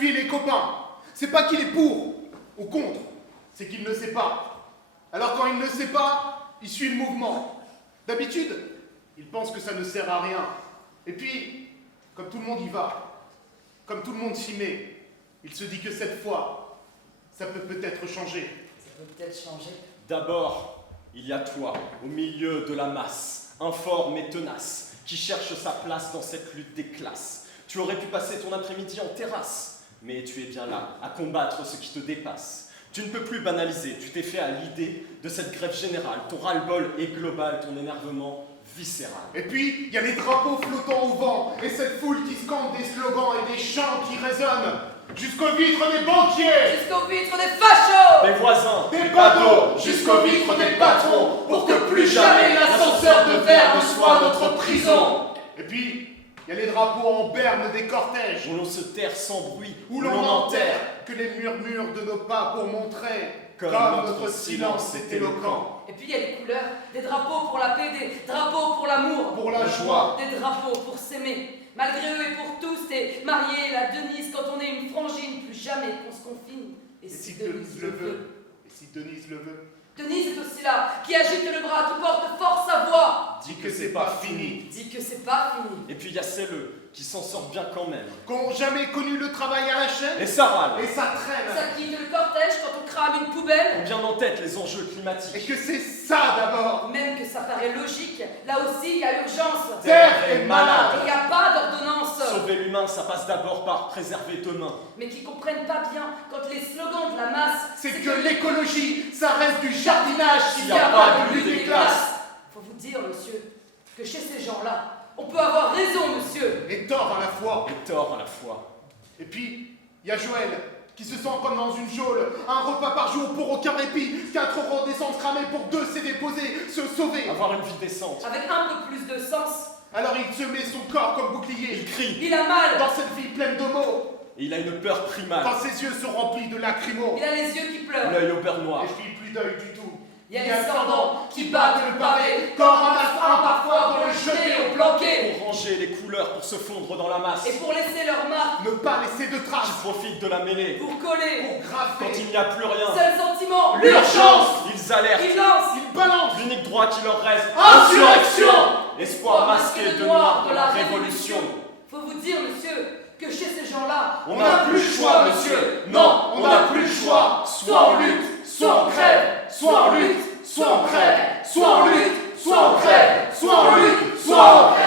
suivi les copains. C'est pas qu'il est pour ou contre, c'est qu'il ne sait pas. Alors quand il ne sait pas, il suit le mouvement. D'habitude, il pense que ça ne sert à rien. Et puis, comme tout le monde y va, comme tout le monde s'y met, il se dit que cette fois, ça peut peut-être changer. Ça peut peut-être changer. D'abord, il y a toi, au milieu de la masse, informe et tenace, qui cherche sa place dans cette lutte des classes. Tu aurais pu passer ton après-midi en terrasse, mais tu es bien là, à combattre ce qui te dépasse. Tu ne peux plus banaliser, tu t'es fait à l'idée de cette grève générale. Ton ras-le-bol est global, ton énervement viscéral. Et puis, il y a les drapeaux flottants au vent, et cette foule qui scande des slogans et des chants qui résonnent, jusqu'aux vitres des banquiers, Jusqu'aux vitres des fachos, Des voisins, des badauds, jusqu'aux vitres des patrons, pour que plus jamais l'ascenseur de verre ne soit notre prison. Et puis, il y a les drapeaux en berne des cortèges, où l'on se terre sans bruit, où l'on n'enterre que les murmures de nos pas pour montrer comme notre silence est éloquent. Et puis il y a les couleurs, des drapeaux pour la paix, des drapeaux pour l'amour, Pour la joie, des drapeaux pour s'aimer, malgré eux et pour tous, des mariés, la Denise, quand on est une frangine, plus jamais qu'on se confine. et si Denise le veut, et si Denise le veut, Denise est aussi là, qui agite le bras, qui porte fort sa voix, dis que c'est pas fini. dit que c'est pas fini. Et puis il y a celles qui s'en sortent bien quand même. Qu'ont jamais connu le travail à la chaîne, Et ça râle, et ça traîne. Ça quitte le cortège quand on crame une poubelle, ont bien en tête les enjeux Et climatiques. que c'est ça d'abord. même que ça paraît logique, là aussi il y a urgence. Terre est malade. Il n'y a pas d'ordonnance. Sauver l'humain, ça passe d'abord par préserver demain. Mais qui comprennent pas bien quand les slogans de la masse, C'est que l'écologie, ça reste du jardinage s'il s'il n'y a pas de lutte des classes. Faut vous dire, monsieur, que chez ces gens-là, on peut avoir raison, monsieur. Et tort à la fois. Et tort à la fois. Et puis, il y a Joël, qui se sent comme dans une geôle. Un repas par jour pour aucun répit. 4 euros d'essence cramée pour 2 CD posés. Se sauver. Avoir une vie décente. Avec un peu plus de sens, Alors il se met son corps comme bouclier. Il crie, il a mal, Dans cette vie pleine de mots. et il a une peur primale. Quand ses yeux sont remplis de lacrymos. il a les yeux qui pleurent. L'œil au beurre noir. Et puis plus d'œil du tout. Il y a les ascendants qui battent le pavé, Qu'en ramasse un parfois pour le jeter au planqué. Pour ranger les couleurs, pour se fondre dans la masse. Et pour laisser leur marque, Ne pas laisser de Qui traces. profitent de la mêlée. pour coller, Pour graffer. Quand il n'y a plus rien, seul sentiment, L'urgence. ils alertent. ils lancent. Il balance. L'unique droit qui leur reste. Insurrection. Espoir masqué de noir de la révolution. Faut vous dire, monsieur, que chez ces gens-là, On n'a plus le choix, monsieur. Non, on n'a plus le choix. Soit on lutte, soit on crève. Soit on lutte, soit on crève. Soit on lutte, soit on crève. Soit on lutte, soit on crève.